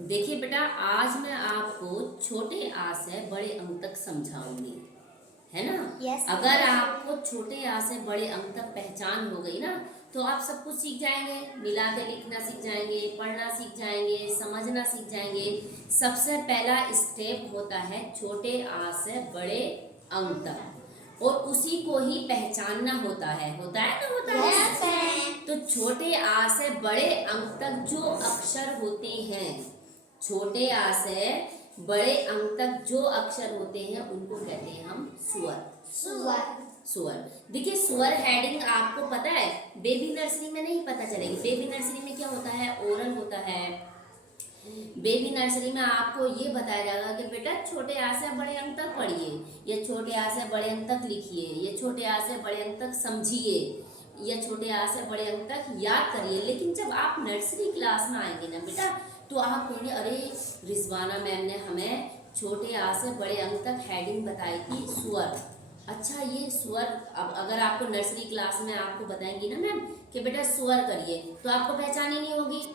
देखिए बेटा, आज मैं आपको छोटे आ से बड़े अंक तक समझाऊंगी, है ना। Yes, अगर yes. आपको छोटे आ से बड़े अंक तक पहचान हो गई ना, तो आप सब कुछ सीख जाएंगे। मिला के लिखना सीख जाएंगे, पढ़ना सीख जाएंगे, समझना सीख जाएंगे। सबसे पहला स्टेप होता है छोटे आ से बड़े अंक तक, और उसी को ही पहचानना होता है ना, होता Yes, है। ma'am. तो छोटे आ से बड़े अंक तक जो अक्षर होते हैं, छोटे आ से बड़े अंक तक जो अक्षर होते हैं उनको कहते हैं हम स्वर। Sugar. स्वर। देखिए, स्वर हेडिंग आपको पता है, बेबी नर्सरी में नहीं पता चलेगी। बेबी नर्सरी में क्या होता है, ओरल होता है। बेबी नर्सरी में आपको ये बताया जाएगा कि बेटा छोटे आ से बड़े अंक तक पढ़िए, ये छोटे आ से बड़े अंक तक लिखिए, ये छोटे आ से बड़े अंक तक समझिए, या छोटे आ से बड़े अंक तक याद करिए। लेकिन जब आप नर्सरी क्लास में आएंगे ना बेटा, तो आप कहेंगे अरे रिजवाना मैम ने हमें छोटे आ से बड़े अंक तक हेडिंग बताई थी स्वर। अच्छा, ये स्वर अब अगर आपको नर्सरी क्लास में आपको बताएंगी ना मैम कि बेटा स्वर करिए, तो आपको पहचान ही नहीं होगी।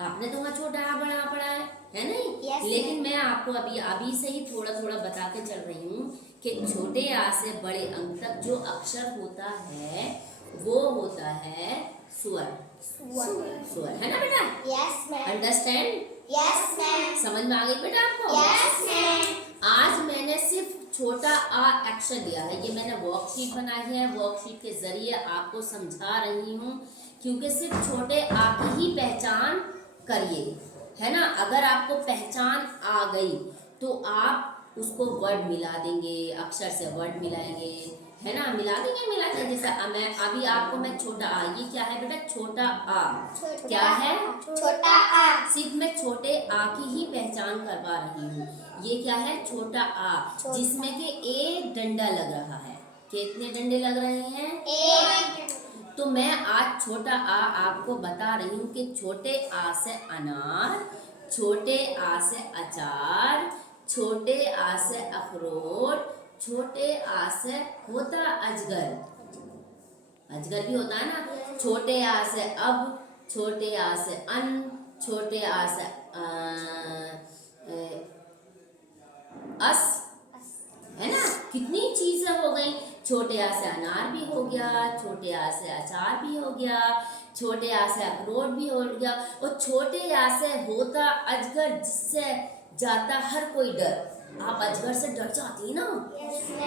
आपने तो वहाँ छोटा आ बड़ा आ पढ़ा है नहीं। Yes, लेकिन मैं आपको अभी से ही थोड़ा थोड़ा बताते चल रही हूँ कि छोटे आ से बड़े अंक तक जो अक्षर होता है वो होता है स्वर। स्वर है ना बेटा। Yes, ma'am. Understand, Yes, ma'am. समझ में आ गई बेटा आपको। Yes, ma'am. आज मैंने सिर्फ छोटा आ अक्षर दिया है, ये मैंने वर्कशीट बनाई है, वर्कशीट के जरिए आपको समझा रही हूँ, क्योंकि सिर्फ छोटे आ की ही पहचान करिए, है ना। अगर आपको पहचान आ गई तो आप उसको वर्ड मिला देंगे, अक्षर से वर्ड मिलाएंगे, है ना। मिला देंगे जैसे मैं अभी आपको मैं छोटा आ, ये क्या है बेटा, छोटा आ क्या है, छोटा आ. सिर्फ मैं छोटे आ की ही पहचान करवा रही हूँ। ये क्या है, छोटा आ, जिसमें के एक डंडा लग रहा है। कितने डंडे लग रहे हैं, एक. तो मैं आज छोटा आ आपको बता रही हूँ कि छोटे आ से अनार, छोटे आ से अचार, छोटे आ से अखरोट, छोटे आ से होता अजगर। अजगर भी होता है ना। छोटे आ से अब, छोटे आ से अन, छोटे आ से अस, है ना। कितनी चीजें हो गई। छोटे आ से अनार भी हो गया, छोटे आ से अचार भी हो गया, छोटे आ से अखरोट भी हो गया, और छोटे आ से होता अजगर, जिससे जाता हर कोई डर। आप अजगर से डर जाती ना,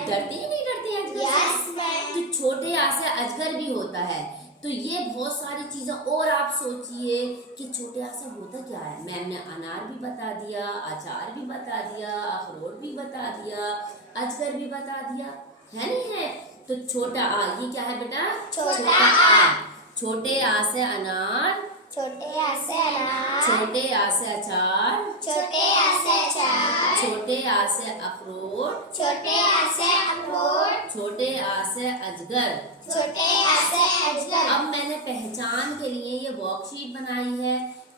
डरती ही नहीं डरती अजगर Yes, से। ma'am. तो छोटे आ से अजगर भी होता है। तो ये बहुत सारी चीजें, और आप सोचिए कि छोटे आ से होता क्या है। मैम ने अनार भी बता दिया, अचार भी बता दिया, अखरोट भी बता दिया, अजगर भी बता दिया, है नहीं है। तो छोटा आ ये क्या है बेटा, छोटा आ. छोटे आ से अनार, छोटे आ से अनार. छोटे आ से अचार, छोटे आ से अचार. छोटे आ से अखरोट, छोटे आ से अखरोट. छोटे आ से अजगर। छोटे आ से अजगर. अब मैंने पहचान के लिए ये वर्कशीट बनाई है।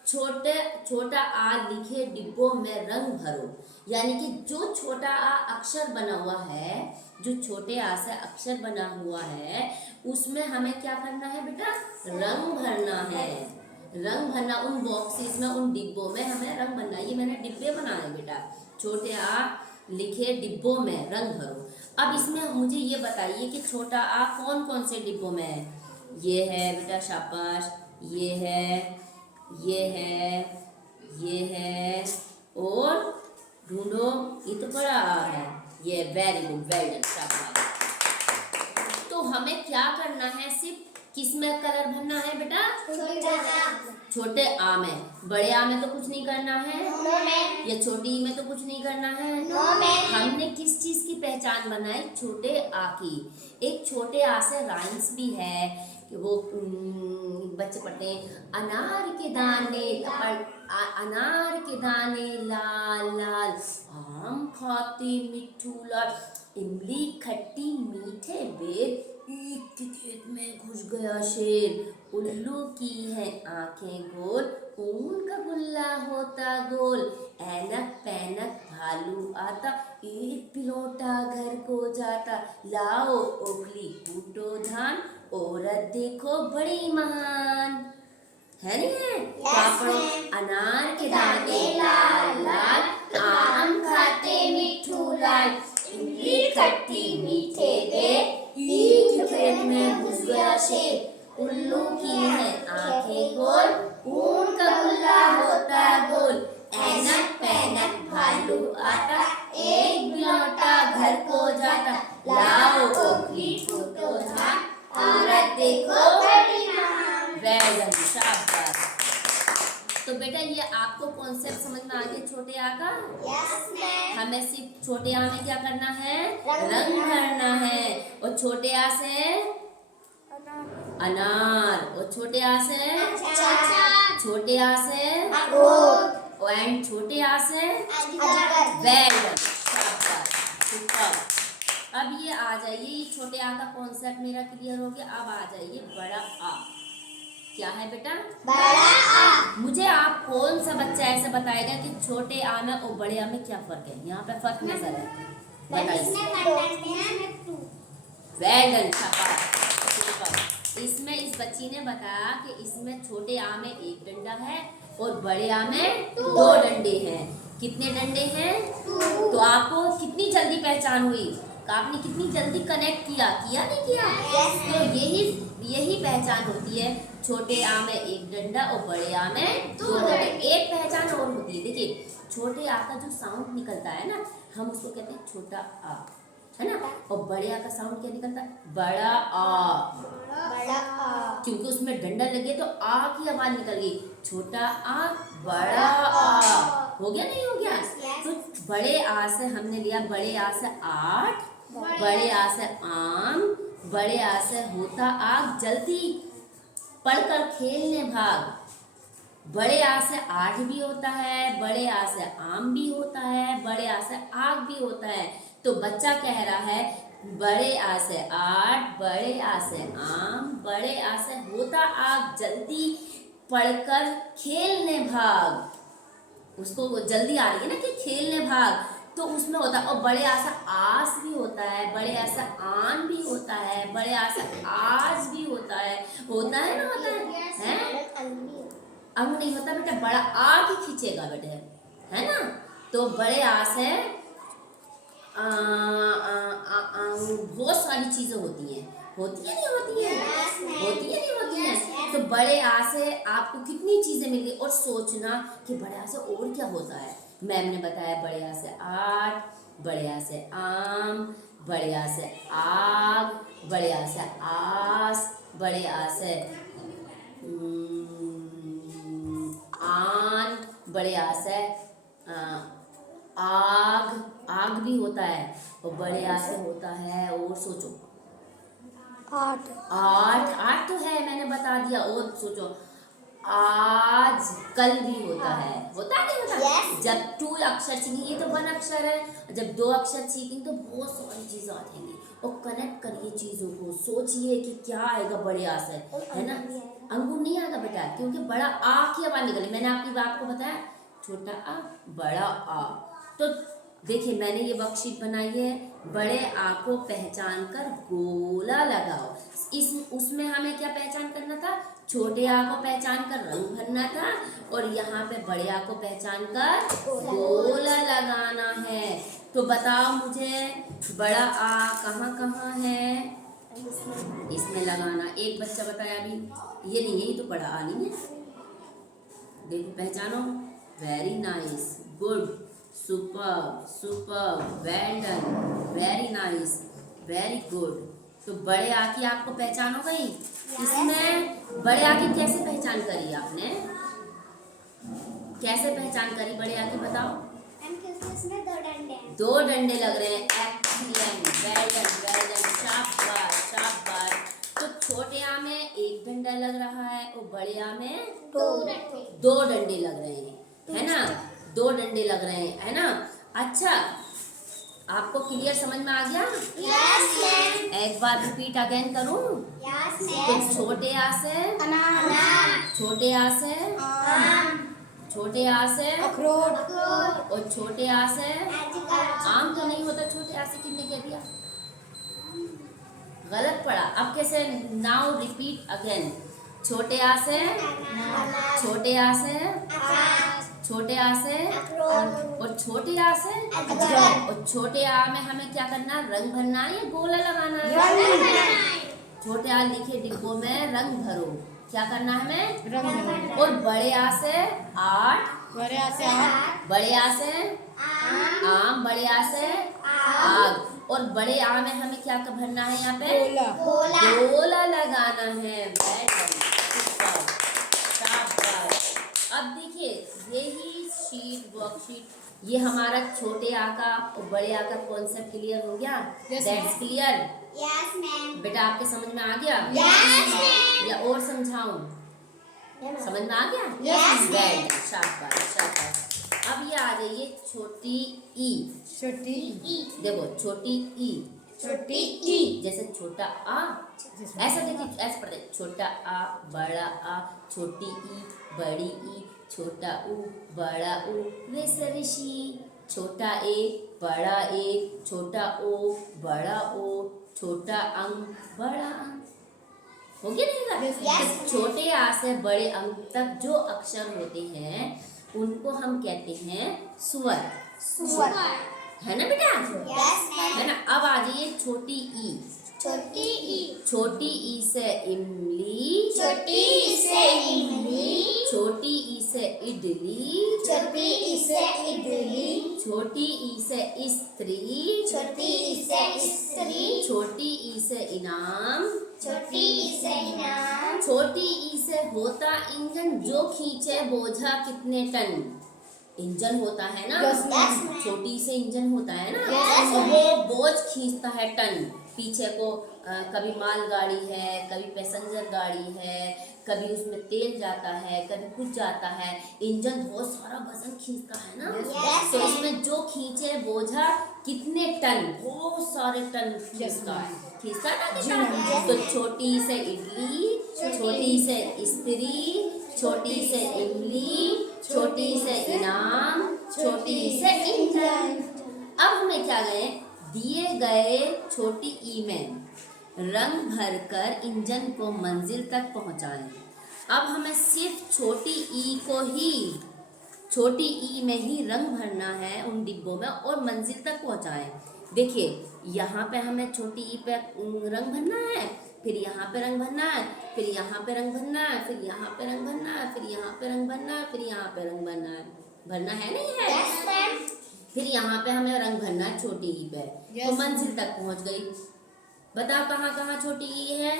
छोटा आ लिखे डिब्बों में रंग भरो, यानी कि जो छोटा आ अक्षर बना हुआ है, जो छोटे आ से अक्षर बना हुआ है, उसमें हमें क्या करना है बेटा, रंग भरना है। रंग भरना उन बॉक्सेस में, उन डिब्बों में हमें रंग भरना। ये मैंने डिब्बे बनाए बेटा, छोटे आ लिखे डिब्बों में रंग भरो। अब इसमें मुझे ये बताइए कि छोटा आ कौन कौन से डिब्बों में है। ये है बेटा, शाबाश, ये है, ये है, ये है, और ढूंढो, ये तो बड़ा आ है, ये वेरी गुड, वेल डन, शाबाश। तो हमें क्या करना है, सिर्फ किस में कलर भरना है बेटा, छोटा आ. छोटे आ में। बड़े आ में तो कुछ नहीं करना है, नो मैम. या छोटी ई में तो कुछ नहीं करना है। No ma'am. हमने किस चीज की पहचान बनाई, छोटे आ की। एक छोटे आ से राइम्स भी है कि वो बच्चे पढ़ते हैं, अनार के दाने अनार के दाने लाल लाल, आम खाते मिट्ठू लाल, इमली खट्टी मीठे बेर, ईख के खेत में घुस गया शेर, उल्लू की है आंखें गोल, ऊन का गुल्ला होता गोल, ऐनक पैनक भालू आता, एक पिलोटा घर को जाता, लाओ ओखली कूटो धान, औरत देखो बड़ी महान। है नहीं है? तो Yes, आप पढ़ो ma'am. अनार के दाने लाल लाल, आम खाते मिट्ठू लाल, इमली खट्टी मीठे दे, ईख खेत में घुस गया शेर, उल्लू की है आंखें गोल, ऊन का गुल्ला होता गोल, ऐनक पैनक भालू आता, एक बिलौटा घर को जाता, लाओ ओखली फूटो झान, औरत देखो वेल डन, शाबाश। तो बेटा ये आपको कॉन्सेप्ट समझ में आ गया छोटे आ का? Yes, ma'am. हमें सिर्फ छोटे आ में क्या करना है? रंग रंग भरना है। और छोटे आ से अनार, और छोटे आ से अच्छा. छोटे आ से अखरोट. एंड छोटे आ से अजगर. वेल डन, शाबाश, सुपर। अब ये आ जाइए, ये छोटे आ का कॉन्सेप्ट मेरा क्लियर हो गया। अब आ जाइए बड़ा आ। क्या है बेटा? बड़ा आ. मुझे आप कौन सा बच्चा ऐसे बताएगा कि छोटे आ में और बड़े आ में क्या फर्क है? यहाँ पे फर्क नजर है, बताइए। वेल डन, शाबाश, सुपर। इसमें इस बच्ची ने बताया कि इसमें छोटे आ में एक डंडा है और बड़े आ में दो डंडे हैं। कितने डंडे हैं? तो आपको कितनी जल्दी पहचान हुई? आपने कितनी जल्दी कनेक्ट किया नहीं किया? तो यही पहचान होती है, छोटे आ में एक डंडा और बड़े आ में दो डंडे। एक पहचान और होती है, देखिए छोटे आ का जो साउंड निकलता है ना, हम उसको कहते हैं छोटा आ, है ना? और बड़े आ का साउंड क्या निकलता है? बड़ा आ, बड़ा आ. क्योंकि उसमें डंडा लगे तो आ की आवाज निकल गई। छोटा आ, बड़ा आ, हो गया नहीं हो गया? तो बड़े आ से हमने लिया, बड़े आ से आठ, बड़े आ से आम, बड़े आ से होता आग जल्दी, पढ़कर खेलने भाग। बड़े आ से आठ भी होता है, बड़े आ से आम भी होता है, बड़े आ से आग भी होता है। तो बच्चा कह रहा है बड़े आ से आठ, बड़े आ से आम, बड़े आ से होता आग जल्दी, पढ़कर खेलने भाग। उसको जल्दी आ रही है ना कि खेलने भाग, तो उसमें होता है। और बड़े आ से आस भी होता है, बड़े आ से आन भी होता है, बड़े आ से आज भी होता है ना? होता है? अंग नहीं होता बेटा, बड़ा आ की खींचेगा बेटे, है ना? तो बड़े आ से बहुत सारी चीजें होती हैं, होती है नहीं होती है? होती है नहीं होती है? तो बड़े आ से आपको कितनी चीजें मिल गई। और सोचना कि बड़े आ से और क्या होता है। मैम ने बताया बड़े आ से आठ, बड़े आ से आम, बड़े आ से आग, बड़े आ से आस, बड़े आ से आन, बड़े आ से आग भी होता है। और बड़े आ से होता है, और सोचो, आठ तो है, मैंने बता दिया। और सोचो, आज कल भी होता है नहीं होता? Yes. जब 2 अक्षर सीखेंगे, ये तो 1 अक्षर है, जब 2 अक्षर सीखेंगे तो बहुत सारी चीजें आ जाएंगी। और कनेक्ट करिए चीजों को, सोचिए कि क्या आएगा बड़े आ से, है ना? अंगूर नहीं आएगा बेटा, क्योंकि बड़ा आ की आवाज निकली। मैंने आपकी बात को बताया, छोटा आ, बड़ा आ। तो देखिए मैंने ये वर्कशीट बनाई है, बड़े आ को पहचान कर गोला लगाओ। उसमें हमें क्या पहचान करना था? छोटे आ को पहचान कर रंग भरना था, और यहाँ पे बड़े आ को पहचान कर गोला लगाना है। तो बताओ मुझे, बड़ा आ कहाँ है? इसमें लगाना। एक बच्चा बताया अभी, ये नहीं है, ये तो बड़ा आ नहीं है। देखो पहचानो, very nice, good, super, well done, very nice, very good. तो बड़े आ की आपको पहचान हो गई। इसमें बड़े आ की कैसे पहचान करी आपने? कैसे पहचान करी बड़े आ की, बताओ? इसमें 2 डंडे लग रहे हैं। एक्सीलेंट, वेल डन, शाबाश। तो छोटे आ में एक डंडा लग रहा है और बड़े आ में 2 डंडे लग रहे हैं, है ना? 2 डंडे लग रहे हैं, है ना? अच्छा, आपको क्लियर समझ में आ गया? Yes, ma'am. एक बार रिपीट अगेन करूं? Yes, तो ma'am. छोटे आ से अनार. छोटे आ से आम. छोटे आ से अखरोट. और छोटे आ से अजगर. आम तो नहीं होता। छोटे आ से किसने कह दिया? गलत पढ़ा। अब कैसे? Now repeat again. छोटे आ से छोटे आ से छोटे आ से और छोटे आ से और छोटे आ में हमें क्या करना है? रंग भरना है या गोला लगाना है? छोटे आ लिखे डिब्बों में रंग भरो। क्या करना है हमें? और बड़े आ से 8 बड़े आ से आठ, बड़े आ से आम, बड़े आ से आग और बड़े आ में हमें क्या भरना है? यहाँ पे गोला लगाना है। शाबाश। अब देखिए यही शीट वर्कशीट ये हमारा छोटे आ का और बड़े आ का कॉन्सेप्ट क्लियर हो गया। That's clear. यस मैम, बेटा आपके समझ में आ गया यस या और समझाऊं? समझ में आ गया? Yes, वेल शाबाश शाबाश। अब ये आ जाइए छोटी ई। छोटी देखो छोटी ई छोटी ई, जैसे छोटा आ ऐसा देखिए ऐसे पढ़ते छोटा आ बड़ा आ छोटी ई बड़ी ई छोटा ऊ बड़ा ऊ ऋषि छोटा ए बड़ा ए छोटा ओ बड़ा ओ छोटा अंक बड़ा अंक हो गया नहीं? Yes. तो छोटे आ से बड़े अंक तक जो अक्षर होते हैं उनको हम कहते हैं स्वर। सुअर, है ना बेटा? यस मैम, है ना? अब आ जाइए छोटी ई। छोटी ई, छोटी ई से इमली छोटी ई से इमली, छोटी ई से इडली छोटी ई से इडली, छोटी ई से स्त्री छोटी ई से स्त्री, छोटी ई से इनाम छोटी ई से इनाम, छोटी ई से होता इंजन जो खींचे बोझा कितने टन। इंजन होता है ना? Yes, ma'am. छोटी से इंजन होता है ना? Yes, तो वो बोझ खींचता है टन पीछे को। कभी मालगाड़ी है कभी पैसेंजर गाड़ी है कभी उसमें तेल जाता है कभी कुछ जाता है। इंजन बहुत सारा वजन खींचता है ना? Yes, तो ma'am. इसमें जो खींचे बोझा कितने टन बहुत सारे टन खींचता है। खींचता है ना बेटा? तो छोटी से इडली छोटी से स्त्री छोटी से इमली छोटी से इनाम छोटी से इंजन। अब हमें क्या गए दिए गए छोटी ई में रंग भरकर इंजन को मंजिल तक पहुंचाएं। अब हमें सिर्फ छोटी ई को ही छोटी ई में ही रंग भरना है उन डिब्बों में और मंजिल तक पहुंचाएं। देखिए यहाँ पे हमें छोटी ई पे रंग भरना है फिर यहाँ पे रंग भरना है फिर यहाँ पे रंग भरना है फिर यहाँ पे रंग भरना है फिर यहाँ पे रंग भरना है फिर यहाँ पे रंग भरना है। भरना है नहीं है? यस मैम, फिर यहाँ पे हमें रंग भरना है छोटी ई पे। Yes. तो मंजिल तक पहुँच गई। बताओ कहाँ कहाँ छोटी ई है?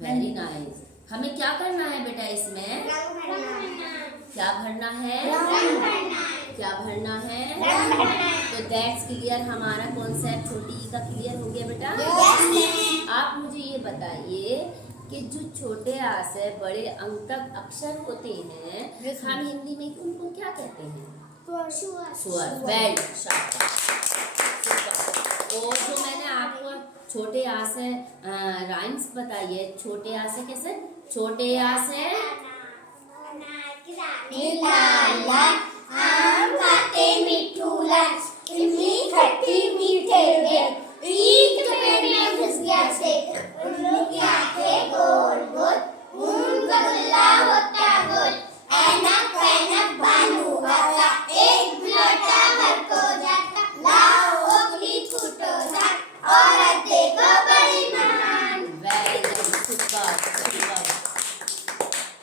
Very nice. हमें क्या करना है बेटा इसमें? रंग भरना, क्या भरना है? रंग भरना, क्या भरना है? रंग भरना, तो दैट्स क्लियर। हमारा कॉन्सेप्ट छोटी ई का क्लियर हो गया बेटा। यस मैम, आप मुझे ये बताइए कि जो छोटे आ से बड़े अंक तक अक्षर होते हैं Yes, हम हिंदी में उनको क्या कहते हैं? सुअर, स्वर। वेल शाबाश। और जो मैंने आपको छोटे आ से राइम्स बताइए छोटे आ से कैसे? छोटे आ से लाला आम खाते मिठू लाल, इमली खट्टी मीठे